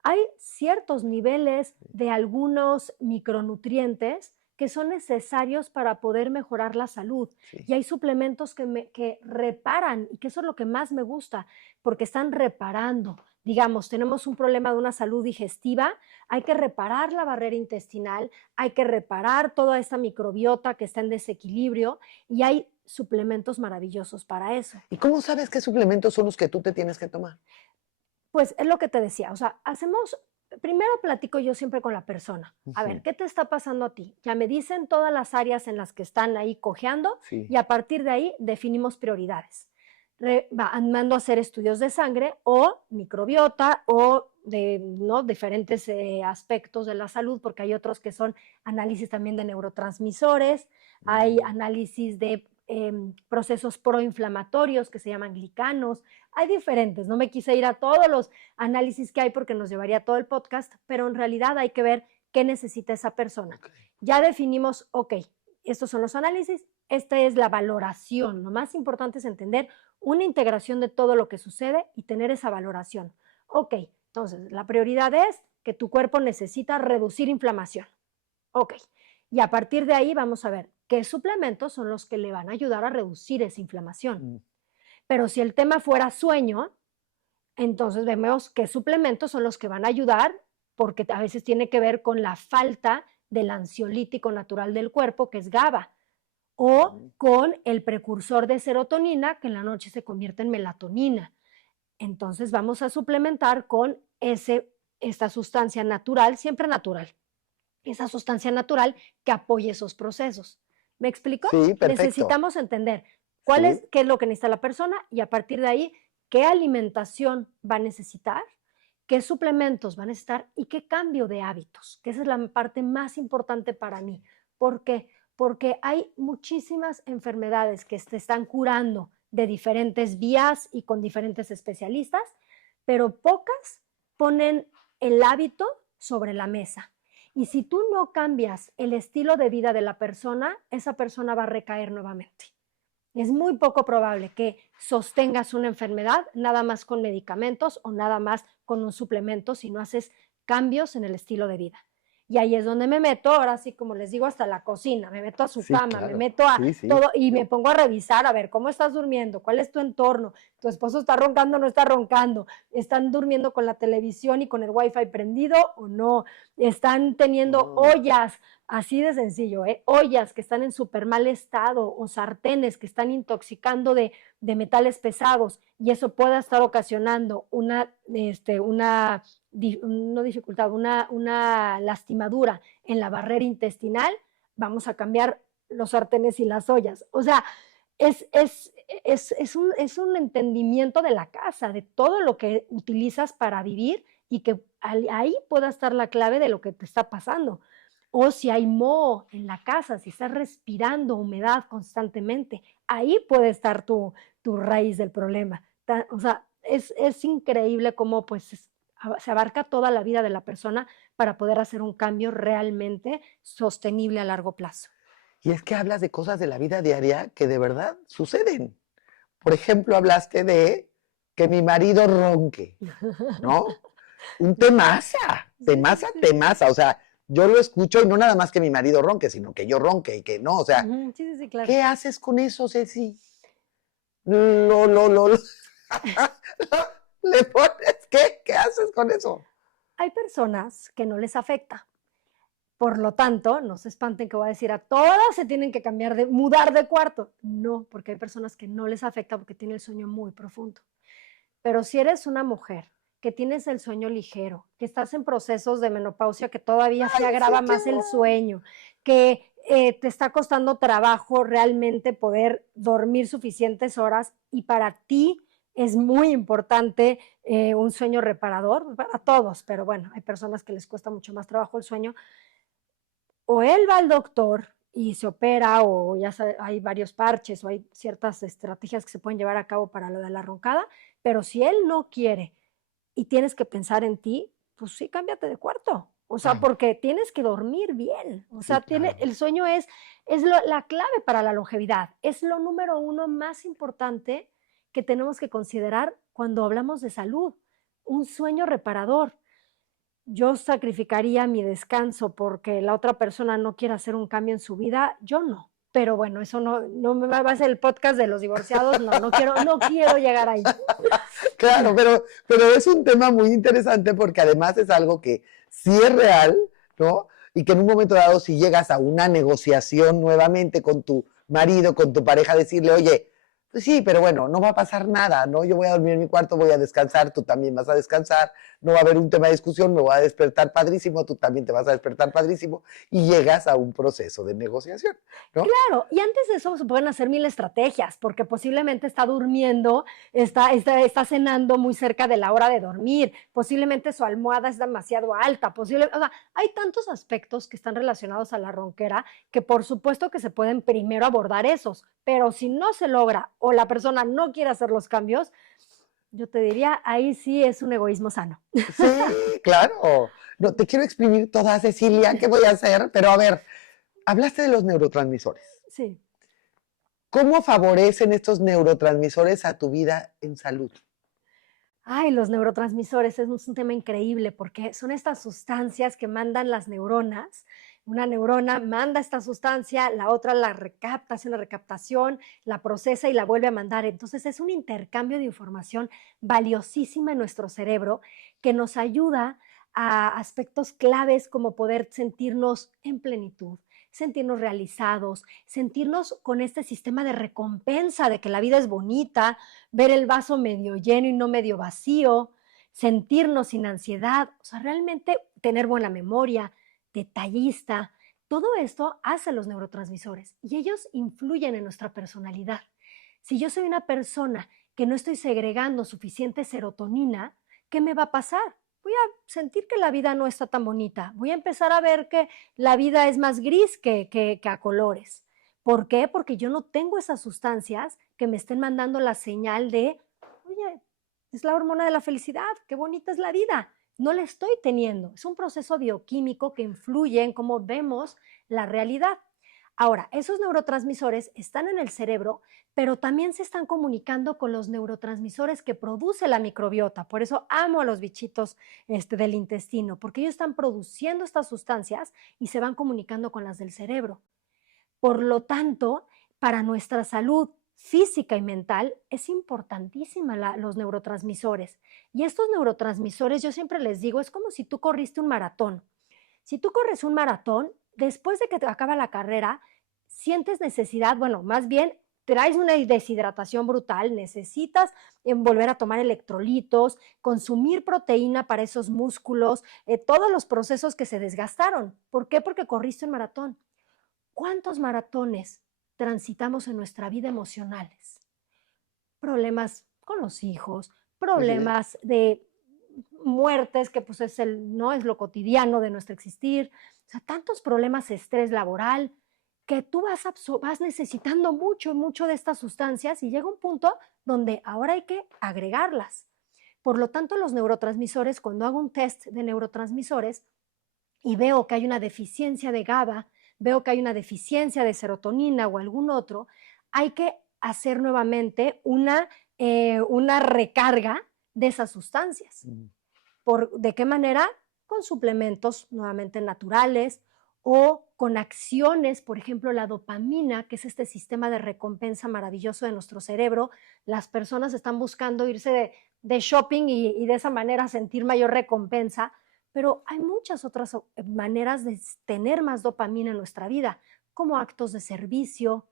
Hay ciertos niveles de algunos micronutrientes que son necesarios para poder mejorar la salud. Sí. Y hay suplementos que reparan, y que eso es lo que más me gusta, porque están reparando. Digamos, tenemos un problema de una salud digestiva, hay que reparar la barrera intestinal, hay que reparar toda esta microbiota que está en desequilibrio, y hay suplementos maravillosos para eso. ¿Y cómo sabes qué suplementos son los que tú te tienes que tomar? Pues es lo que te decía, o sea, hacemos primero platico yo siempre con la persona. A ver, ¿qué te está pasando a ti? Ya me dicen todas las áreas en las que están ahí cojeando Sí. y a partir de ahí definimos prioridades. Mando a hacer estudios de sangre o microbiota o de diferentes aspectos de la salud, porque hay otros que son análisis también de neurotransmisores, hay análisis de procesos proinflamatorios que se llaman glicanos, hay diferentes, no me quise ir a todos los análisis que hay porque nos llevaría todo el podcast, pero en realidad hay que ver qué necesita esa persona. Ok. Ya definimos, ok, estos son los análisis, esta es la valoración, lo más importante es entender una integración de todo lo que sucede y tener esa valoración. Ok, entonces la prioridad es que tu cuerpo necesita reducir inflamación. Ok, y a partir de ahí vamos a ver qué suplementos son los que le van a ayudar a reducir esa inflamación. Pero si el tema fuera sueño, entonces vemos qué suplementos son los que van a ayudar, porque a veces tiene que ver con la falta del ansiolítico natural del cuerpo, que es GABA, o con el precursor de serotonina, que en la noche se convierte en melatonina. Entonces vamos a suplementar con esta sustancia natural, siempre natural, esa sustancia natural que apoye esos procesos. ¿Me explico? Sí, perfecto. Necesitamos entender Sí. qué es lo que necesita la persona y a partir de ahí, qué alimentación va a necesitar, qué suplementos va a necesitar y qué cambio de hábitos, que esa es la parte más importante para mí. ¿Por qué? Porque hay muchísimas enfermedades que se están curando de diferentes vías y con diferentes especialistas, pero pocas ponen el hábito sobre la mesa. Y si tú no cambias el estilo de vida de la persona, esa persona va a recaer nuevamente. Es muy poco probable que sostengas una enfermedad nada más con medicamentos o nada más con un suplemento si no haces cambios en el estilo de vida. Y ahí es donde me meto, ahora sí, como les digo, hasta la cocina, me meto a su Sí, cama, claro. me meto a Sí. todo y me pongo a revisar, a ver, ¿cómo estás durmiendo? ¿Cuál es tu entorno? ¿Tu esposo está roncando o no está roncando? ¿Están durmiendo con la televisión y con el wifi prendido o no? ¿Están teniendo ollas? Así de sencillo, ollas que están en súper mal estado o sartenes que están intoxicando de metales pesados y eso pueda estar ocasionando una lastimadura en la barrera intestinal, vamos a cambiar los sartenes y las ollas. O sea, es un entendimiento de la casa, de todo lo que utilizas para vivir y que ahí pueda estar la clave de lo que te está pasando. O si hay moho en la casa, si estás respirando humedad constantemente, ahí puede estar tu raíz del problema. O sea, es increíble cómo pues se abarca toda la vida de la persona para poder hacer un cambio realmente sostenible a largo plazo. Y es que hablas de cosas de la vida diaria que de verdad suceden. Por ejemplo, hablaste de que mi marido ronque, ¿no? Un temaza. O sea, yo lo escucho y no nada más que mi marido ronque, sino que yo ronque y que no, o sea, Sí, claro. ¿qué haces con eso, Ceci? ¿Le pones qué? ¿Qué haces con eso? Hay personas que no les afecta. Por lo tanto, no se espanten que voy a decir a todas se tienen que mudar de cuarto. No, porque hay personas que no les afecta porque tienen el sueño muy profundo. Pero si eres una mujer que tienes el sueño ligero, que estás en procesos de menopausia que todavía se agrava más el sueño, que te está costando trabajo realmente poder dormir suficientes horas y para ti es muy importante un sueño reparador, para todos, pero bueno, hay personas que les cuesta mucho más trabajo el sueño, o él va al doctor y se opera o ya hay varios parches o hay ciertas estrategias que se pueden llevar a cabo para lo de la roncada, pero si él no quiere y tienes que pensar en ti, pues sí, cámbiate de cuarto. O sea, porque tienes que dormir bien. O sea, claro. El sueño es la clave para la longevidad. Es lo número uno más importante que tenemos que considerar cuando hablamos de salud. Un sueño reparador. Yo sacrificaría mi descanso porque la otra persona no quiere hacer un cambio en su vida. Yo no. Pero bueno, eso no me va a ser el podcast de los divorciados. No quiero llegar ahí. Claro, pero es un tema muy interesante porque además es algo que sí es real, ¿no? Y que en un momento dado, si llegas a una negociación nuevamente con tu marido, con tu pareja, decirle, oye, Pues sí, pero bueno, no va a pasar nada, ¿no? Yo voy a dormir en mi cuarto, voy a descansar, tú también vas a descansar, no va a haber un tema de discusión, me voy a despertar padrísimo, tú también te vas a despertar padrísimo y llegas a un proceso de negociación, ¿no? Claro, y antes de eso se pueden hacer mil estrategias, porque posiblemente está durmiendo, está cenando muy cerca de la hora de dormir, posiblemente su almohada es demasiado alta, o sea, hay tantos aspectos que están relacionados a la ronquera que por supuesto que se pueden primero abordar esos, pero si no se logra o la persona no quiere hacer los cambios, yo te diría, ahí sí es un egoísmo sano. Sí, claro. No, te quiero exprimir toda, Cecilia, ¿qué voy a hacer? Pero a ver, hablaste de los neurotransmisores. Sí. ¿Cómo favorecen estos neurotransmisores a tu vida en salud? Ay, los neurotransmisores es un tema increíble porque son estas sustancias que mandan las neuronas. Una neurona manda esta sustancia, la otra la recapta, hace una recaptación, la procesa y la vuelve a mandar. Entonces es un intercambio de información valiosísima en nuestro cerebro que nos ayuda a aspectos claves como poder sentirnos en plenitud, sentirnos realizados, sentirnos con este sistema de recompensa de que la vida es bonita, ver el vaso medio lleno y no medio vacío, sentirnos sin ansiedad, o sea, realmente tener buena memoria, detallista. Todo esto hace los neurotransmisores y ellos influyen en nuestra personalidad. Si yo soy una persona que no estoy segregando suficiente serotonina, ¿qué me va a pasar? Voy a sentir que la vida no está tan bonita. Voy a empezar a ver que la vida es más gris que a colores. ¿Por qué? Porque yo no tengo esas sustancias que me estén mandando la señal de, oye, es la hormona de la felicidad, qué bonita es la vida. No la estoy teniendo. Es un proceso bioquímico que influye en cómo vemos la realidad. Ahora, esos neurotransmisores están en el cerebro, pero también se están comunicando con los neurotransmisores que produce la microbiota. Por eso amo a los bichitos del intestino, porque ellos están produciendo estas sustancias y se van comunicando con las del cerebro. Por lo tanto, para nuestra salud física y mental es importantísima los neurotransmisores. Y estos neurotransmisores, yo siempre les digo, es como si tú corriste un maratón. Si tú corres un maratón, después de que te acaba la carrera, sientes necesidad, bueno, más bien traes una deshidratación brutal, necesitas volver a tomar electrolitos, consumir proteína para esos músculos, todos los procesos que se desgastaron. ¿Por qué? Porque corriste un maratón. ¿Cuántos maratones transitamos en nuestra vida emocionales? Problemas con los hijos, problemas de muertes, que pues no es lo cotidiano de nuestro existir, o sea, tantos problemas, estrés laboral, que tú vas necesitando mucho de estas sustancias y llega un punto donde ahora hay que agregarlas. Por lo tanto, los neurotransmisores, cuando hago un test de neurotransmisores y veo que hay una deficiencia de GABA, veo que hay una deficiencia de serotonina o algún otro, hay que hacer nuevamente una recarga de esas sustancias. ¿De qué manera? Con suplementos nuevamente naturales o con acciones, por ejemplo, la dopamina, que es este sistema de recompensa maravilloso de nuestro cerebro. Las personas están buscando irse de shopping y de esa manera sentir mayor recompensa, pero hay muchas otras maneras de tener más dopamina en nuestra vida, como actos de servicio,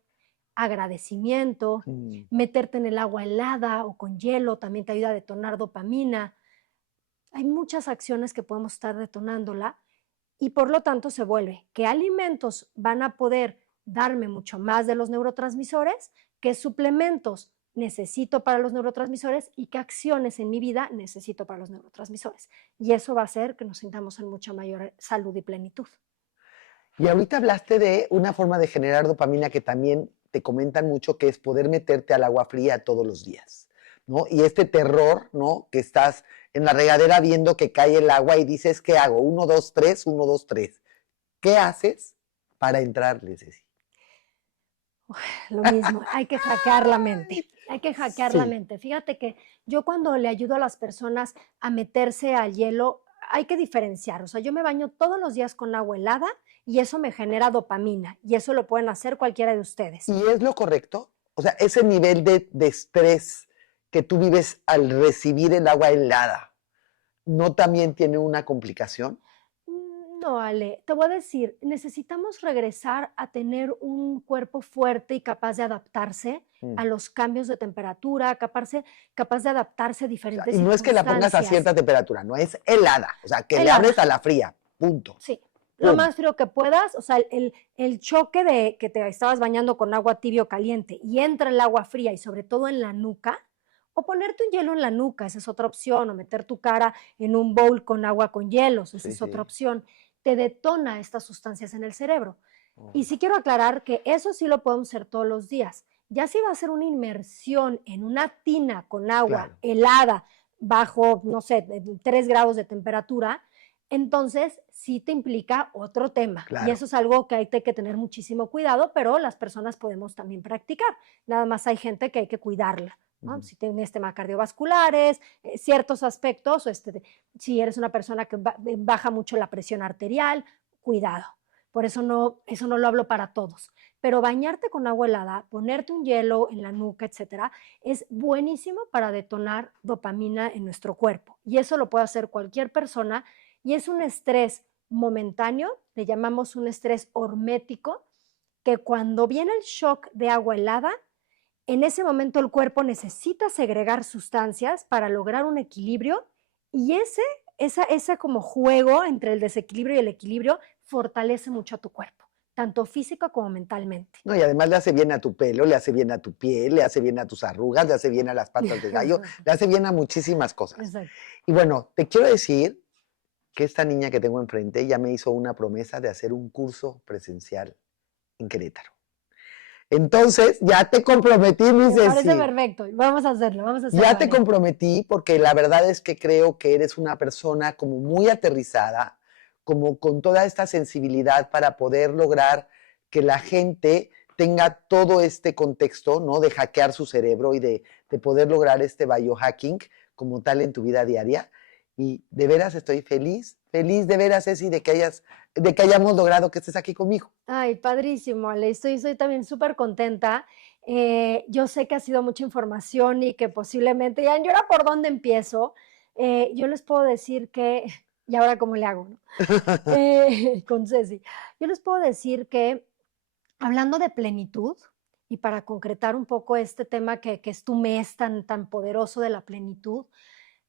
agradecimiento, meterte en el agua helada o con hielo también te ayuda a detonar dopamina. Hay muchas acciones que podemos estar detonándola y por lo tanto se vuelve qué alimentos van a poder darme mucho más de los neurotransmisores, qué suplementos necesito para los neurotransmisores y qué acciones en mi vida necesito para los neurotransmisores. Y eso va a hacer que nos sintamos en mucha mayor salud y plenitud. Y ahorita hablaste de una forma de generar dopamina que también te comentan mucho, que es poder meterte al agua fría todos los días, ¿no? Y este terror, ¿no? Que estás en la regadera viendo que cae el agua y dices, ¿qué hago? 1, 2, 3, 1, 2, 3. ¿Qué haces para entrarle, Ceci? Lo mismo, hay que hackear la mente. Hay que hackear la mente. Fíjate que yo cuando le ayudo a las personas a meterse al hielo, hay que diferenciar. O sea, yo me baño todos los días con agua helada y eso me genera dopamina y eso lo pueden hacer cualquiera de ustedes. ¿Y es lo correcto? O sea, ese nivel de estrés que tú vives al recibir el agua helada, ¿no también tiene una complicación? No, Ale, te voy a decir, necesitamos regresar a tener un cuerpo fuerte y capaz de adaptarse a los cambios de temperatura, capaz de adaptarse a O sea, diferentes y no es que la pongas a circunstancias. cierta temperatura, no es helada. O sea, que le Helada, hables a la fría. Punto. sí, lo Pum. más frío que puedas, o sea, el choque de que te estabas bañando con agua tibia o caliente y entra el agua fría y sobre todo en la nuca, o ponerte un hielo en la nuca, esa es otra opción, o meter tu cara en un bowl con agua con hielos, esa Sí, es otra sí. opción, te detona estas sustancias en el cerebro. Oh, Y sí quiero aclarar que eso sí lo podemos hacer todos los días. Ya si va a ser una inmersión en una tina con agua claro. helada bajo, no sé, 3 grados de temperatura, entonces sí te implica otro tema. Y Claro. eso es algo que hay que tener muchísimo cuidado, pero las personas podemos también practicar. Nada más hay gente que hay que cuidarla, ¿no? Ujú. Si tienes temas cardiovasculares, ciertos aspectos, si eres una persona que baja mucho la presión arterial, cuidado. Por eso no lo hablo para todos. Pero bañarte con agua helada, ponerte un hielo en la nuca, etcétera, es buenísimo para detonar dopamina en nuestro cuerpo. Y eso lo puede hacer cualquier persona. Y es un estrés momentáneo, le llamamos un estrés hormético, que cuando viene el shock de agua helada, en ese momento el cuerpo necesita segregar sustancias para lograr un equilibrio y ese como juego entre el desequilibrio y el equilibrio fortalece mucho a tu cuerpo, tanto físico como mentalmente. No, y además le hace bien a tu pelo, le hace bien a tu piel, le hace bien a tus arrugas, le hace bien a las patas de gallo, le hace bien a muchísimas cosas. Exacto. Y bueno, te quiero decir que esta niña que tengo enfrente ya me hizo una promesa de hacer un curso presencial en Querétaro. Entonces, ya te comprometí, mi Me parece Ceci. perfecto. Vamos a hacerlo, vamos a hacerlo. Ya te Ale. comprometí porque la verdad es que creo que eres una persona como muy aterrizada, como con toda esta sensibilidad para poder lograr que la gente tenga todo este contexto, ¿no? De hackear su cerebro y de poder lograr este biohacking como tal en tu vida diaria. Y de veras estoy feliz de veras, Ceci, de que hayamos logrado que estés aquí conmigo. Ay, padrísimo, Ale. Estoy también súper contenta. Yo sé que ha sido mucha información y que posiblemente, ya yo ahora por dónde empiezo. Yo les puedo decir que, y ahora cómo le hago, ¿no? Con Ceci. Yo les puedo decir que hablando de plenitud, y para concretar un poco este tema que es tu mes tan poderoso de la plenitud,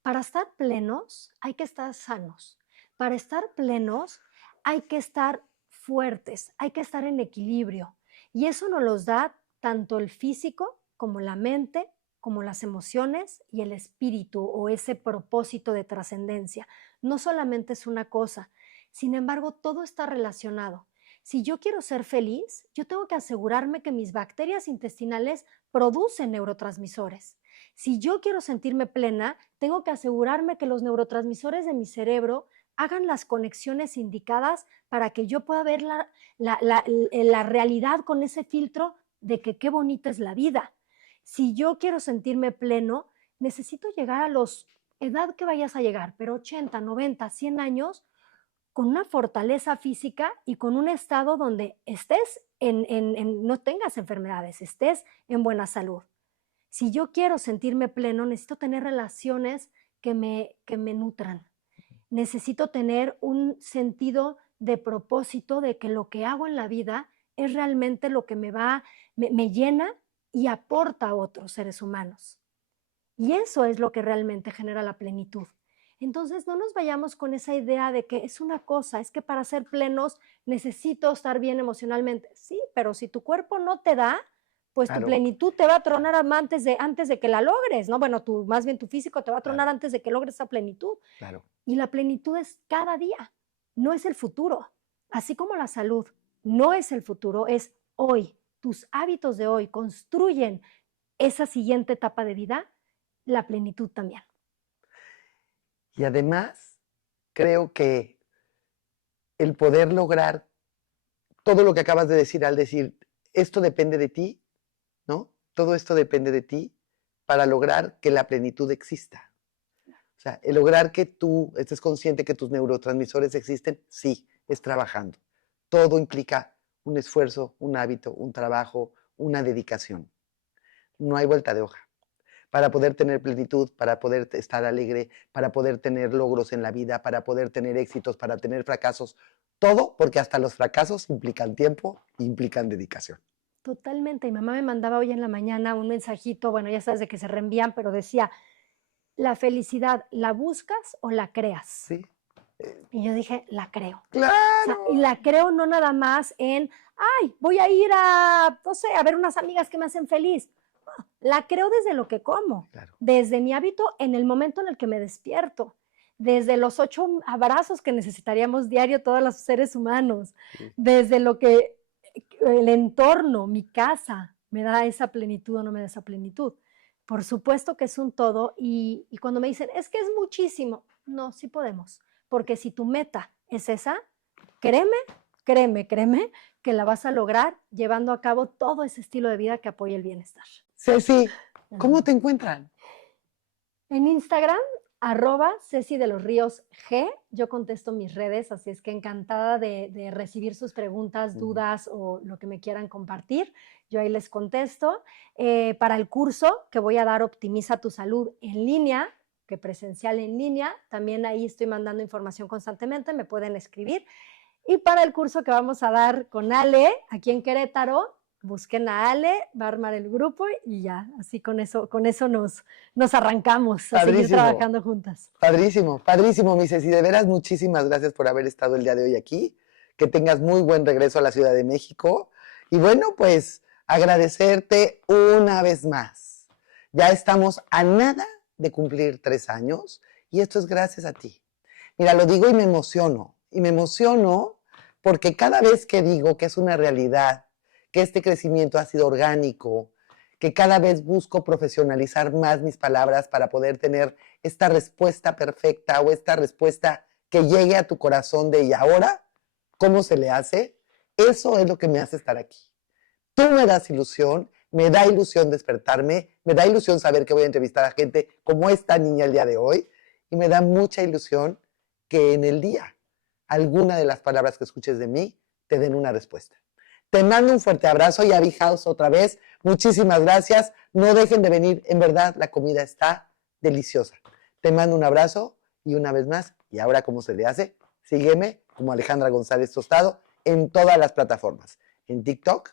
para estar plenos hay que estar sanos. Para estar plenos hay que estar fuertes, hay que estar en equilibrio. Y eso nos los da tanto el físico como la mente, como las emociones y el espíritu o ese propósito de trascendencia. No solamente es una cosa, sin embargo, todo está relacionado. Si yo quiero ser feliz, yo tengo que asegurarme que mis bacterias intestinales producen neurotransmisores. Si yo quiero sentirme plena, tengo que asegurarme que los neurotransmisores de mi cerebro hagan las conexiones indicadas para que yo pueda ver la realidad con ese filtro de que qué bonita es la vida. Si yo quiero sentirme pleno, necesito llegar a los edad que vayas a llegar, pero 80, 90, 100 años, con una fortaleza física y con un estado donde estés no tengas enfermedades, estés en buena salud. Si yo quiero sentirme pleno, necesito tener relaciones que me nutran. Necesito tener un sentido de propósito de que lo que hago en la vida es realmente lo que me llena y aporta a otros seres humanos. Y eso es lo que realmente genera la plenitud. Entonces, no nos vayamos con esa idea de que es una cosa, es que para ser plenos necesito estar bien emocionalmente. Sí, pero si tu cuerpo no te da, pues tu Claro, plenitud te va a tronar antes de que la logres, ¿no? Bueno, más bien tu físico te va a tronar claro, antes de que logres esa plenitud. claro. Y la plenitud es cada día, no es el futuro. Así como la salud no es el futuro, es hoy. Tus hábitos de hoy construyen esa siguiente etapa de vida, la plenitud también. Y además, creo que el poder lograr todo lo que acabas de decir al decir, esto depende de ti, ¿no? Todo esto depende de ti para lograr que la plenitud exista. O sea, el lograr que tú estés consciente que tus neurotransmisores existen, sí, es trabajando. Todo implica un esfuerzo, un hábito, un trabajo, una dedicación. No hay vuelta de hoja. para poder tener plenitud, para poder estar alegre, para poder tener logros en la vida, para poder tener éxitos, para tener fracasos. Todo porque hasta los fracasos implican tiempo, implican dedicación. Totalmente. Mi mamá me mandaba hoy en la mañana un mensajito, bueno, ya sabes de que se reenvían, pero decía, ¿la felicidad la buscas o la creas? Sí. Y yo dije, la creo. ¡Claro! O sea, y la creo no nada más en, ay, voy a ir a, no sé, a ver unas amigas que me hacen feliz. No, la creo desde lo que como, Claro. desde mi hábito en el momento en el que me despierto, desde los 8 abrazos que necesitaríamos diario todos los seres humanos, Sí. desde lo que el entorno, mi casa, me da esa plenitud o no me da esa plenitud. Por supuesto que es un todo y cuando me dicen, es que es muchísimo, no, sí podemos, porque si tu meta es esa, créeme, créeme, créeme que la vas a lograr llevando a cabo todo ese estilo de vida que apoya el bienestar. Ceci, ¿cómo te encuentran? En Instagram, @Ceci de los Ríos G, yo contesto mis redes, así es que encantada de recibir sus preguntas, dudas o lo que me quieran compartir, yo ahí les contesto. Para el curso que voy a dar, Optimiza tu Salud en línea, que presencial en línea, también ahí estoy mandando información constantemente, me pueden escribir. Y para el curso que vamos a dar con Ale, aquí en Querétaro, busquen a Ale, va a armar el grupo y ya, así con eso nos arrancamos a seguir Padrísimo. trabajando juntas. Padrísimo, padrísimo, mi Ceci. De veras, muchísimas gracias por haber estado el día de hoy aquí. Que tengas muy buen regreso a la Ciudad de México. Y bueno, pues agradecerte una vez más. Ya estamos a nada de cumplir 3 años y esto es gracias a ti. Mira, lo digo y me emociono. Y me emociono porque cada vez que digo que es una realidad, que este crecimiento ha sido orgánico, que cada vez busco profesionalizar más mis palabras para poder tener esta respuesta perfecta o esta respuesta que llegue a tu corazón de ¿y ahora? ¿Cómo se le hace? Eso es lo que me hace estar aquí. Tú me das ilusión, me da ilusión despertarme, me da ilusión saber que voy a entrevistar a gente como esta niña el día de hoy y me da mucha ilusión que en el día alguna de las palabras que escuches de mí te den una respuesta. Te mando un fuerte abrazo y a Big House otra vez. Muchísimas gracias. No dejen de venir. En verdad, la comida está deliciosa. Te mando un abrazo y una vez más, y ahora cómo se le hace, sígueme como Alejandra González Tostado en todas las plataformas. En TikTok,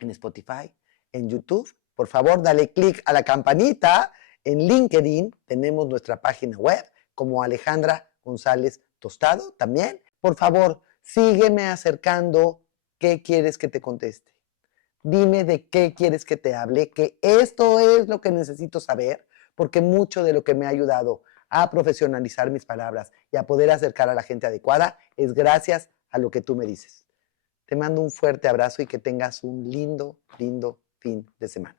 en Spotify, en YouTube. Por favor, dale click a la campanita. En LinkedIn tenemos nuestra página web como Alejandra González Tostado también. Por favor, sígueme acercando. ¿Qué quieres que te conteste? Dime de qué quieres que te hable, que esto es lo que necesito saber, porque mucho de lo que me ha ayudado a profesionalizar mis palabras y a poder acercar a la gente adecuada es gracias a lo que tú me dices. Te mando un fuerte abrazo y que tengas un lindo, lindo fin de semana.